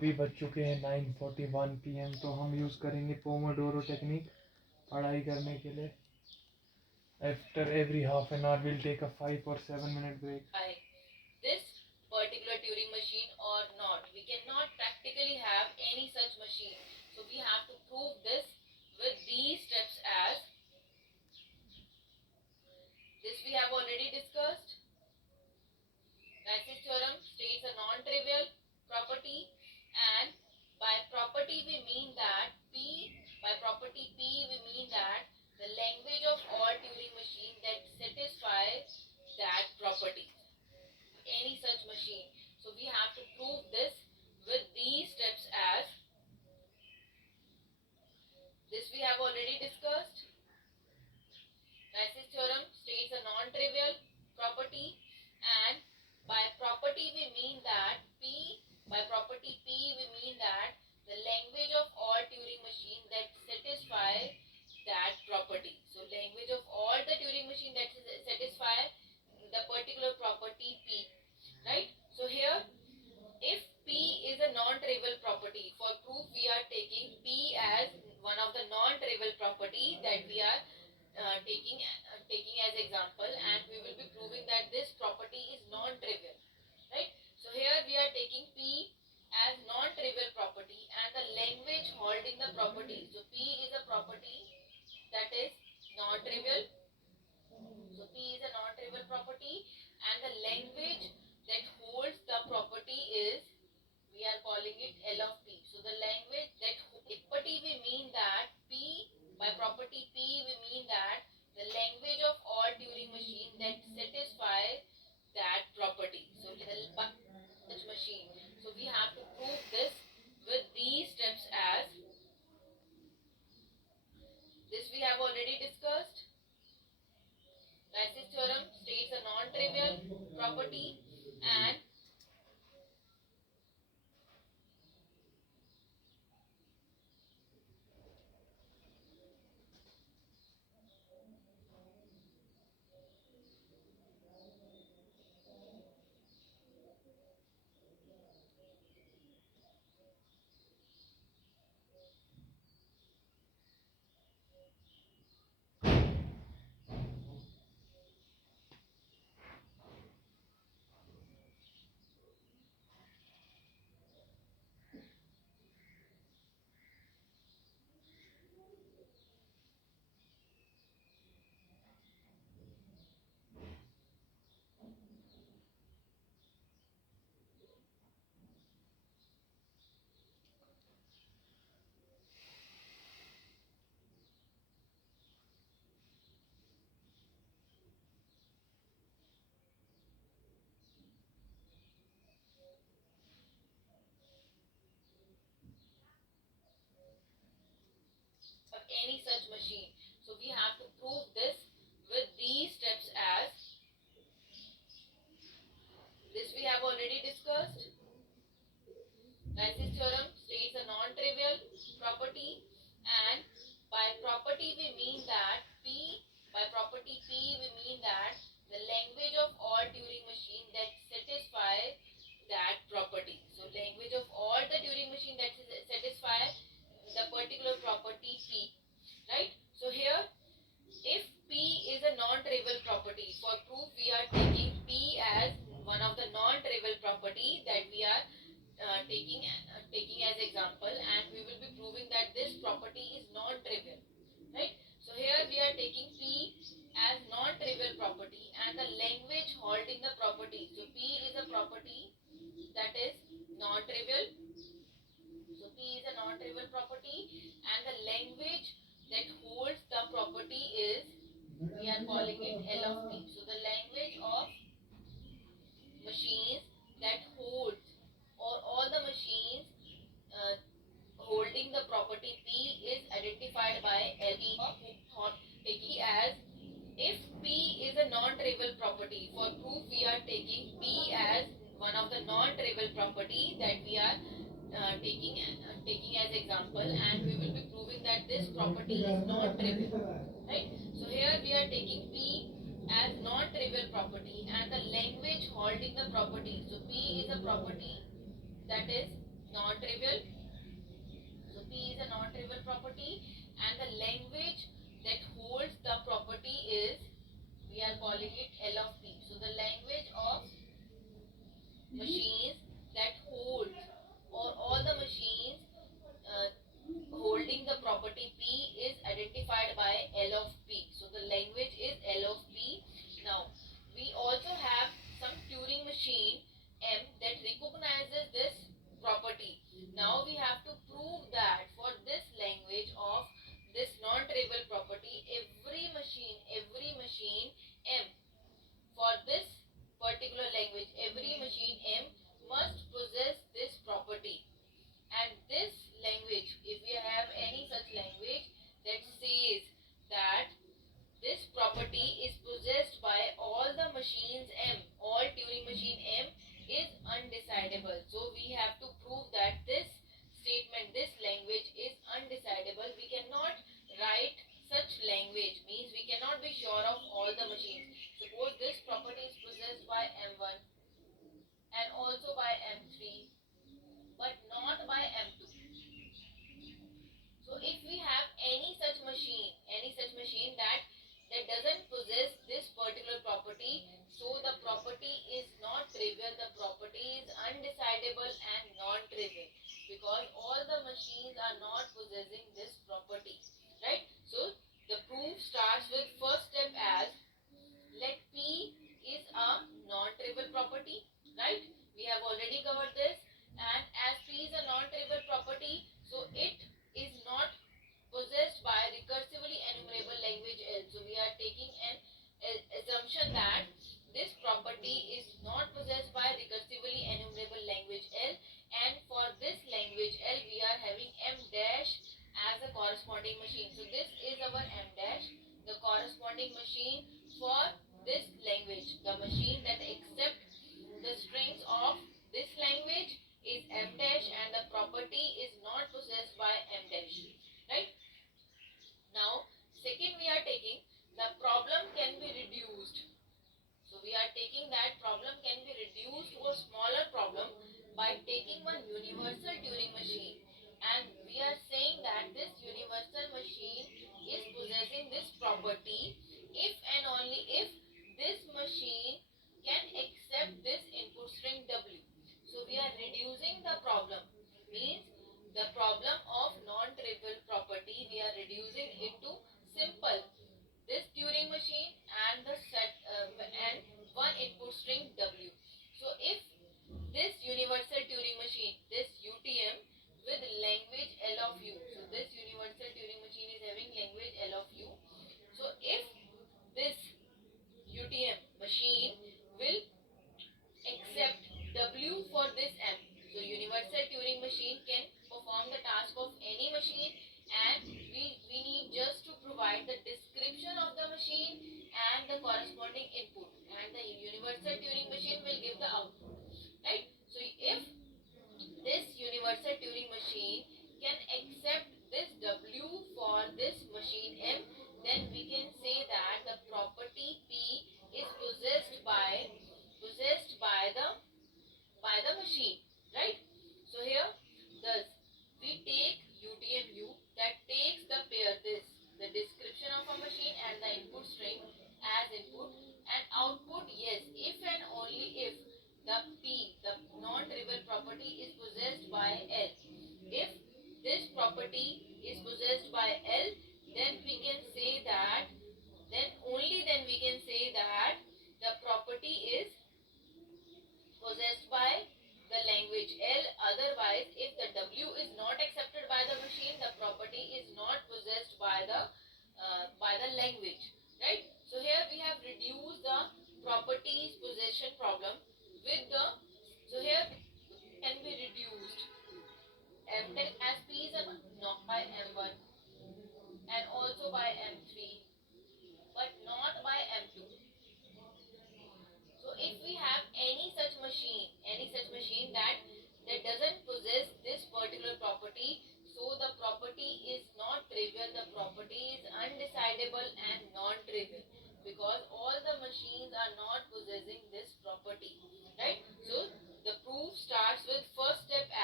अभी बज चुके हैं 9:41 PM। तो हम यूज़ करेंगे पोमोडोरो टेक्निक पढ़ाई करने के लिए। After every half an hour we'll take a 5 or 7 minute break. This particular Turing machine or not. We cannot practically have any such machine. So we have to prove this with these steps as this we have already discussed. Rice's theorem states a non-trivial property, and by property we mean that by property P we mean that the language of all Turing machine that satisfies that property, any such machine. So we have to prove this with these steps as this we have already discussed. Rice's theorem states a non-trivial property, and by property we mean that by property P we mean that the language of all Turing machine that satisfy that property. So language of all the Turing machine that satisfy the particular property P, right? So here if P is a non-trivial property, for proof we are taking P as one of the non-trivial property that we are taking as example, and we will be proving that this property is non-trivial, right? So here we are taking P as non-trivial property and the language holding the property. So P is a property that is non-trivial. So P is a non-trivial property, and the language that holds the property is, we are calling it L of P. So the language that property we mean that P, by property P we mean that the language of all Turing machine that satisfy that property. So such machine. So we have to prove this with these steps as this we have already discussed. Rice's theorem states a non-trivial property, and any such machine. So we have to prove this with these steps as this we have already discussed. Rice's theorem states a non-trivial property, and by property we mean that by property P we mean that the language of all Turing machine that satisfy that property. So language of all the Turing machine that satisfy the particular property P, right? So here if P is a non-trivial property, for proof we are taking P as one of the non-trivial property that we are taking as example, and we will be proving that this property is non-trivial, right? So here we are taking P as non-trivial property and the language holding the property. So P is a property that is non-trivial. So P is a non-trivial property, and the language that holds the property is, we are calling it L of P. So the language of machines that holds, or all the machines holding the property P is identified by LP thought taking as if P is a non-trivial property. For proof we are taking P as one of the non-trivial property that we are taking as example, and we will be proving that this property is non-trivial, right? So here we are taking P as non-trivial property and the language holding the property. So P is a property that is non-trivial. So P is a non-trivial property, and the language that holds the property is, we are calling it L of P. So the language of machines that hold, or all the machines holding the property P is identified by L of P. So the language is L of P. Now we also have some Turing machine M that recognizes this property. Now we have to prove that for this language of this non-trivial property, every machine M, for this particular language, every machine M must possess this property. And this language, if we have any such language that says that this property is possessed by all the machines M, all Turing machine M, is undecidable. So we have to prove that this statement, this language is undecidable. We cannot write such language, means we cannot be sure of all the machines. Suppose this property is possessed by M1 and also by M3, but not by M2. So if we have any such machine that doesn't possess this particular property, so the property is not trivial, the property is undecidable and non-trivial, because all the machines are not possessing this property, right? So the proof starts with first step as, let P is a non-trivial property, right? We have already covered this, and as P is a non-trivial property, so it is not possessed by recursively enumerable language L. So we are taking an assumption that this property is not possessed by recursively enumerable language L, and for this language L we are having M dash as a corresponding machine. So this is our M dash, the corresponding machine for this language. The machine that accepts the strings of this language is M dash, and the property is not possessed by M dash, right? Now second, we are taking the problem can be reduced. So we are taking that problem can be reduced to a smaller problem by taking one universal Turing machine, and we are saying that this universal machine is possessing this property if and only if this machine can accept this input string W. So we are reducing the problem, means the problem of non-trivial property we are reducing into simple, this Turing machine and the set and one input string W. So if this universal Turing machine, this UTM with language L of U, so this universal Turing machine is having language L of U. So if this UTM machine will accept W for this M, so universal Turing machine can perform the task of any machine, and we need just to provide the description of the machine and the corresponding input, and the universal Turing machine will give the output, right? So if this universal Turing machine can accept this W for this machine M, then we can say that the property P is possessed by the machine, right? So here, thus we take UTM-U that takes the pair this, the description of a machine and the input string as input, and output, yes, if and only if the P, the non-trivial property, is possessed by L. If this property is possessed by L, then we can say that, only then we can say that the property is possessed by the language L. Otherwise, if the W is not accepted by the machine, the property is not possessed by the language, right? So here we have reduced the properties possession problem with the, so here can be reduced M as P is not by M1 and also by M3, but not by M2. So if we have any such machine that doesn't possess this particular property, so the property is not trivial, the property is undecidable and non-trivial, because all the machines are not possessing this property, right? So the proof starts with first step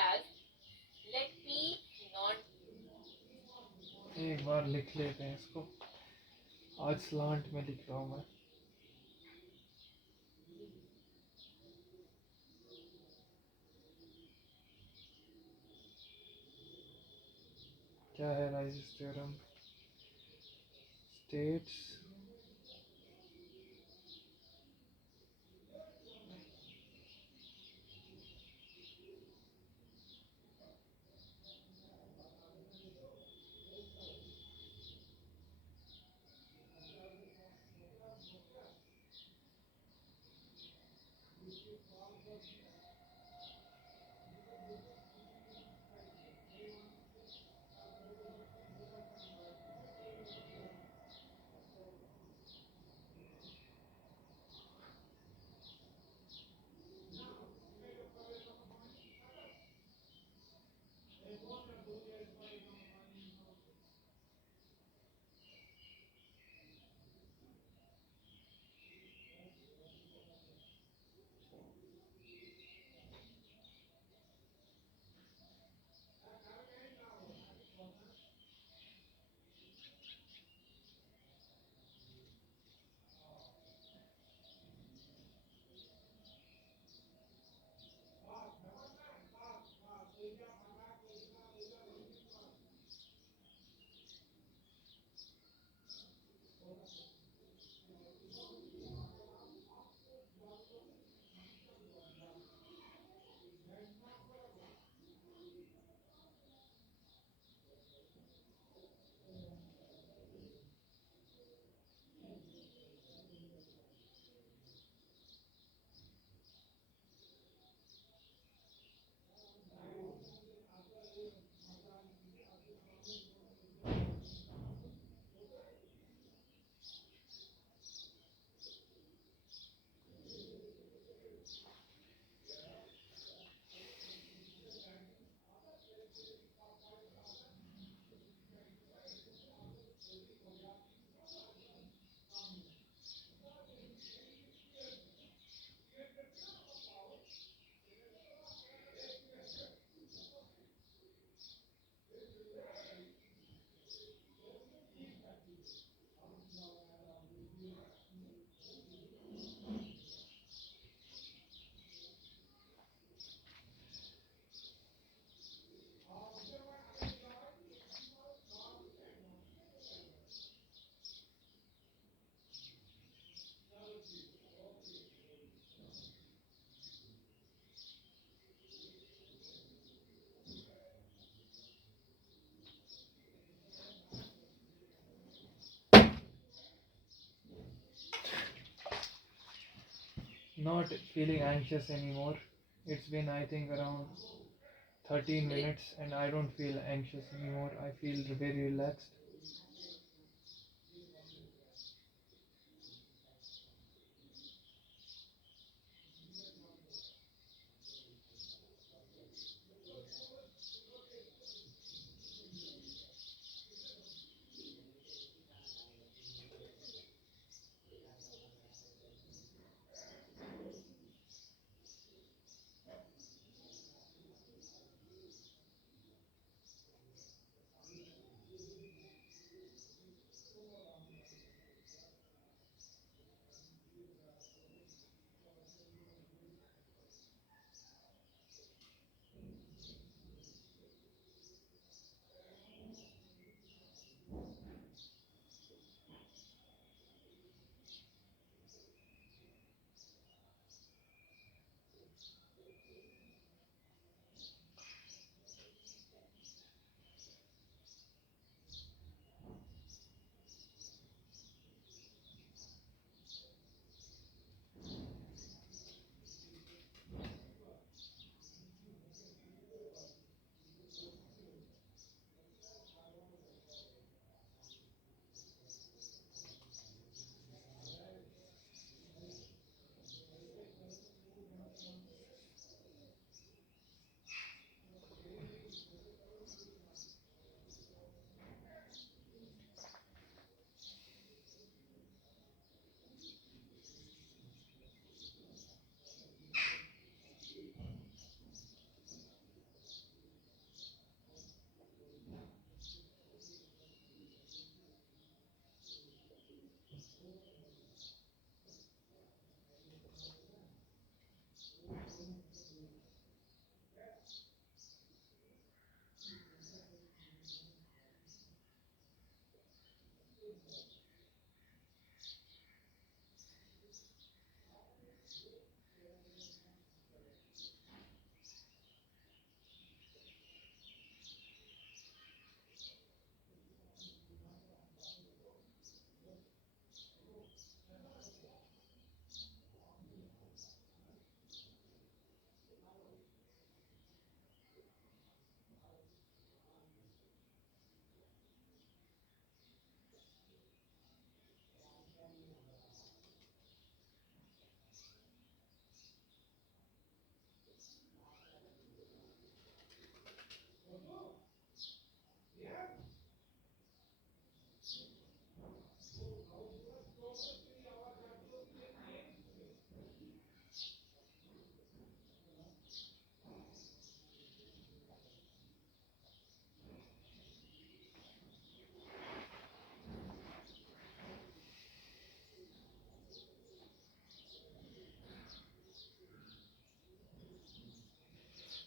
लिख लेते हैं इसको, आज slant में लिख रहा हूँ मैं। क्या है rice theorem? States not feeling anxious anymore. It's been, I think, around 13 minutes and I don't feel anxious anymore. I feel very relaxed.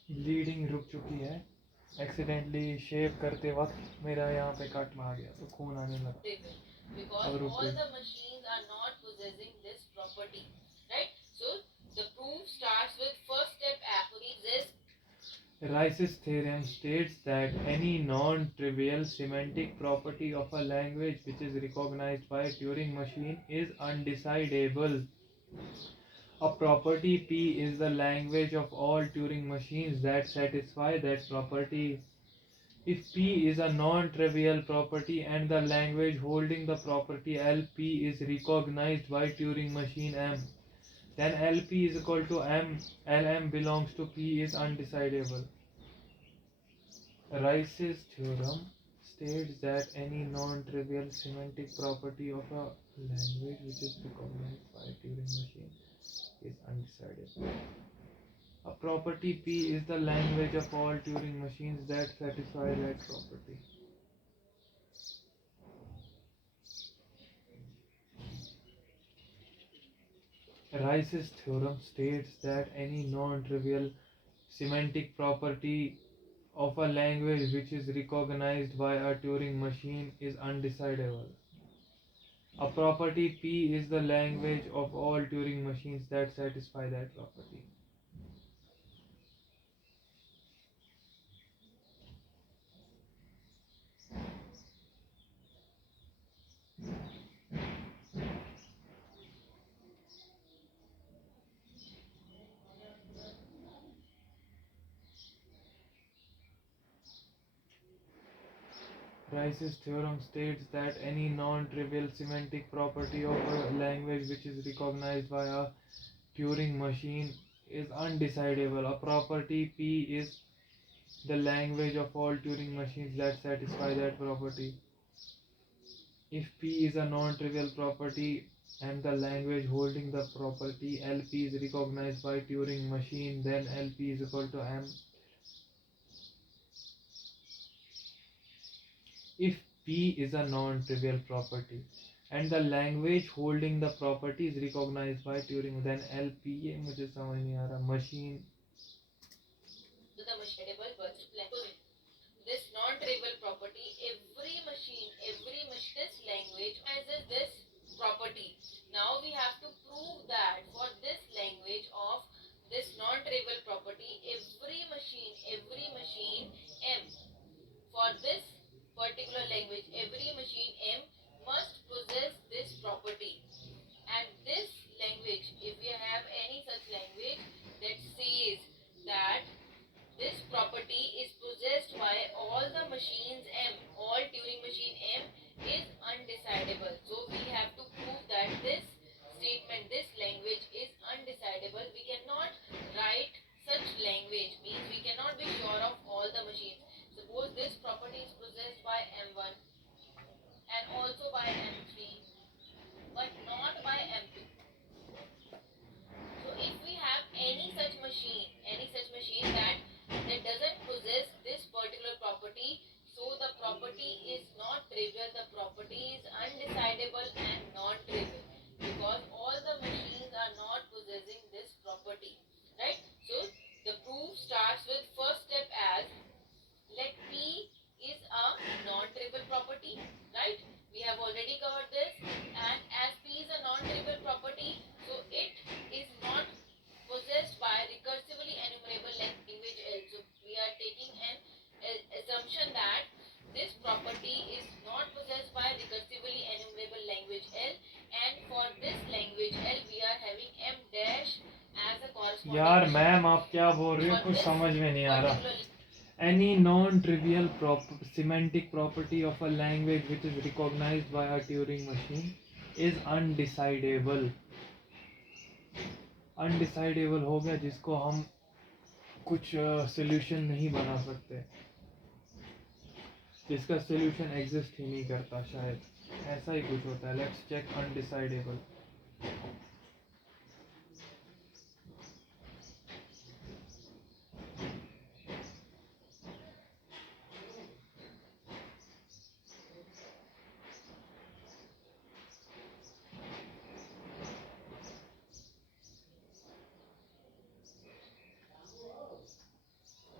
Bleeding रुक चुकी है, एक्सीडेंटली शेव करते वक्त मेरा यहाँ पे कट मार गया तो खून आने लगा। trivial because अब रुक all गई। the machines are not possessing this property, right? So the proof starts with first step reads this. Rice's theorem states that any non-trivial semantic property of a language which is recognized by a Turing machine is undecidable. A property P is the language of all Turing machines that satisfy that property. If P is a non-trivial property and the language holding the property LP is recognized by Turing machine M, then LP is equal to M. LM belongs to P is undecidable. Rice's theorem states that any non-trivial semantic property of a language which is recognized by a Turing machine is undecidable. A property P is the language of all Turing machines that satisfy that property. Rice's theorem states that any non-trivial semantic property of a language which is recognized by a Turing machine is undecidable. A property P is the language of all Turing machines that satisfy that property. Rice's theorem states that any non-trivial semantic property of a language which is recognized by a Turing machine is undecidable. A property P is the language of all Turing machines that satisfy that property. If P is a non-trivial property and the language holding the property LP is recognized by Turing machine, then LP is equal to M. If P is a non-trivial property and the language holding the property is recognized by Turing, then LP ये मुझे समझ नहीं आ रहा machine. So the machine this non-trivial property, every machine, this language has this property. Now we have to prove that for this language of this non-trivial property, every machine M, for this particular language, every machine M must possess this property. And this language, if we have any such language that says that this property is possessed by all the machines M, all Turing machine M is undecidable. So we have to prove that this statement, this language is undecidable. We cannot write such language, means we cannot be sure of all the machines. Suppose this property is possessed by M1 and also by M3, but not by M2. So if we have any such machine that doesn't possess this particular property, so the property is not trivial, the property is undecidable and non-trivial, because all the machines are not possessing this property, right? So the proof starts with first step as let P is a non-trivial property, right? We have already covered this, and as P is a non-trivial property, so it is not possessed by recursively enumerable language L. So we are taking an assumption that this property is not possessed by recursively enumerable language L, and for this language L we are having M dash as a corresponding. यार ma'am आप क्या बोल रही हो, कुछ समझ में नहीं आ रहा. Any non-trivial semantic property of a language which is recognized by a Turing machine is undecidable. Undecidable हो गया जिसको हम कुछ solution नहीं बना सकते, जिसका solution exist ही नहीं करता, शायद ऐसा ही कुछ होता है. Let's check undecidable.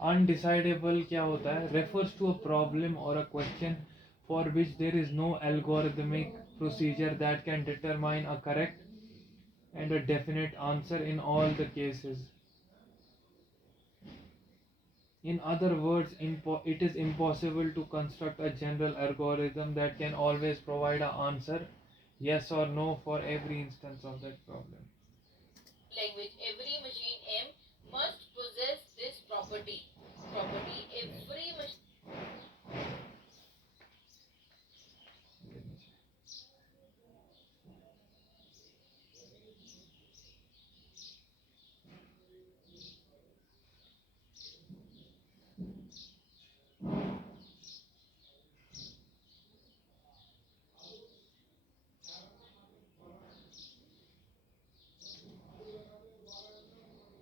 Undecidable क्या होता है? Refers to a problem or a question for which there is no algorithmic procedure that can determine a correct and a definite answer in all the cases. In other words, it is impossible to construct a general algorithm that can always provide an answer, yes or no, for every instance of that problem. Language. Every machine M must possess this property. Every machine.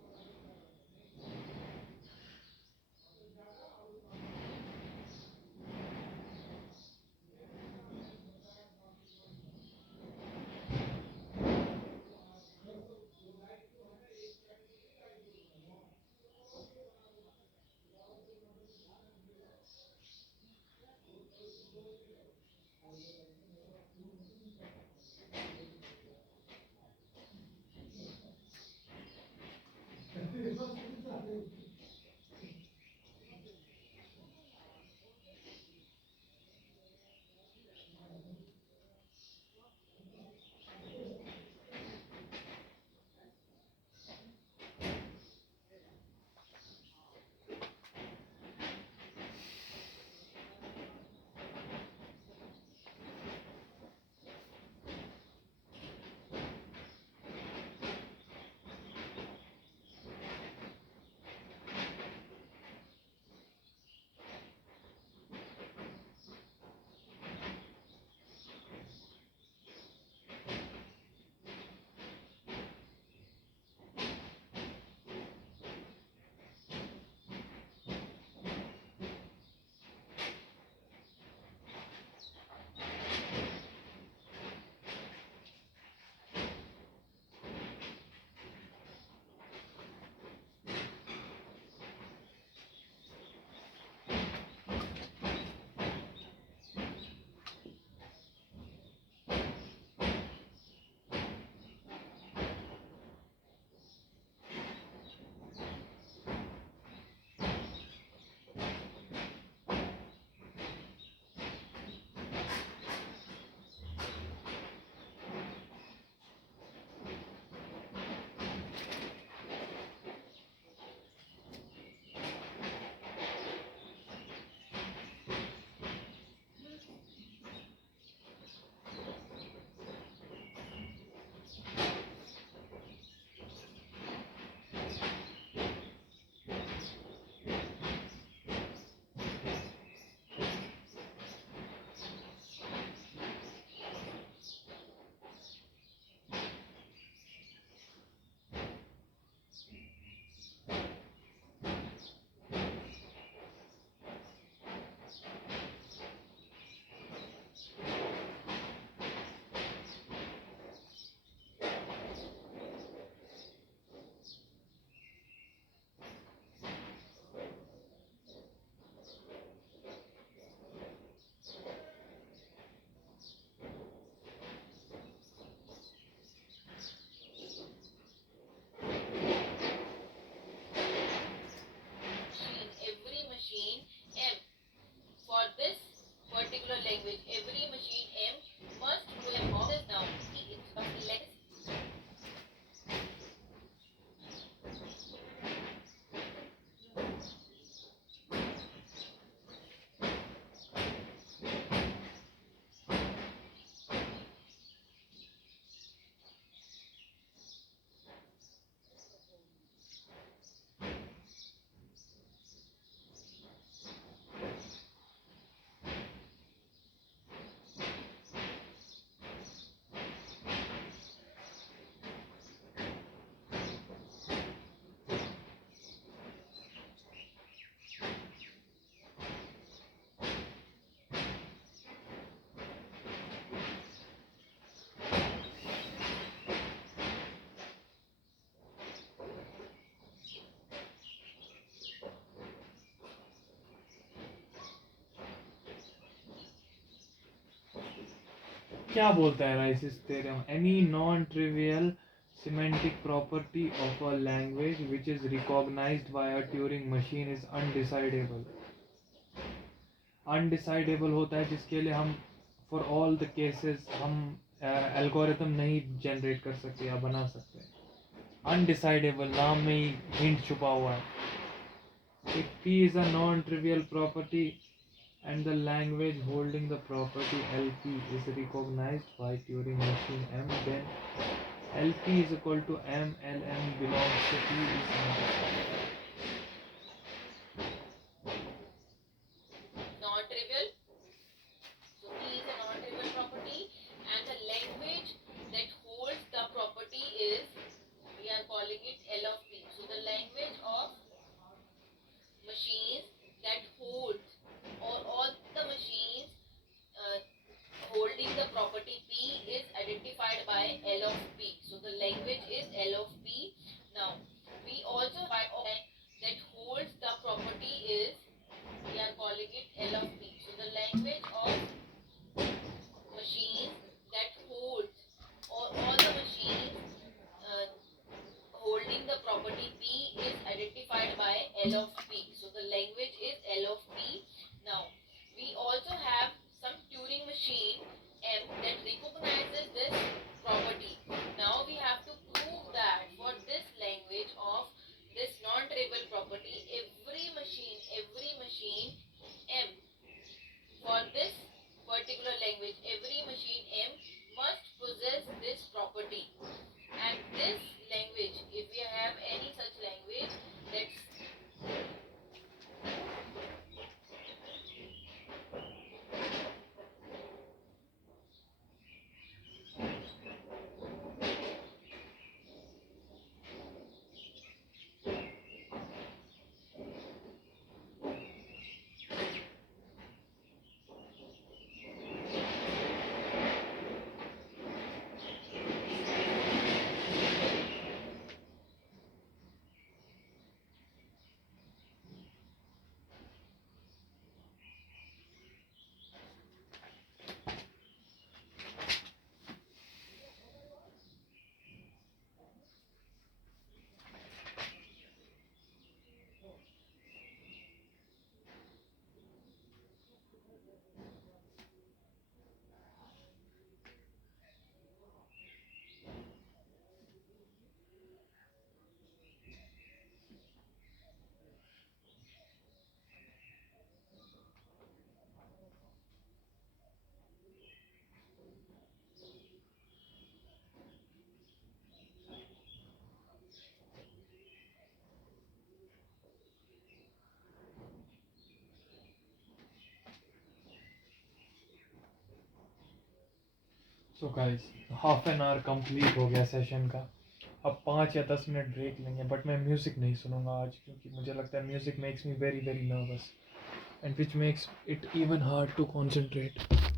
क्या बोलता है rises theorem? Any non trivial semantic property of a language which is recognized by a Turing machine is undecidable. Undecidable होता है जिसके लिए हम for all the cases हम algorithm नहीं जनरेट कर सकते या बना सकते. Undecidable नाम में ही हिंट छुपा हुआ है. If P is a non-trivial property and the language holding the property LP is recognized by Turing machine M, then LP is equal to M, LM belongs to P is undecidable. Non-trivial. So P is a non-trivial property, and the language that holds the property is, we are calling it L of P. So the language of machines that holds, or all the machines holding the property P is identified by L of P. So the language is L of P. Now we also that holds the property is, we are calling it L of P. So the language of machines that holds, or all the machines holding the property P is identified by L of P. So the language is L of P. Now we also have some Turing machine M that recognizes this property. Now we have to prove that for this language of this non-trivial property, every machine M, for this particular language, every machine M must possess this property. And this language, if we have any such language that's so guys, half an hour complete हो गया session का. अब 5 या 10 minute break लेंगे, but मैं music नहीं सुनूंगा आज, क्योंकि मुझे लगता है music makes me very very nervous and which makes it even hard to concentrate.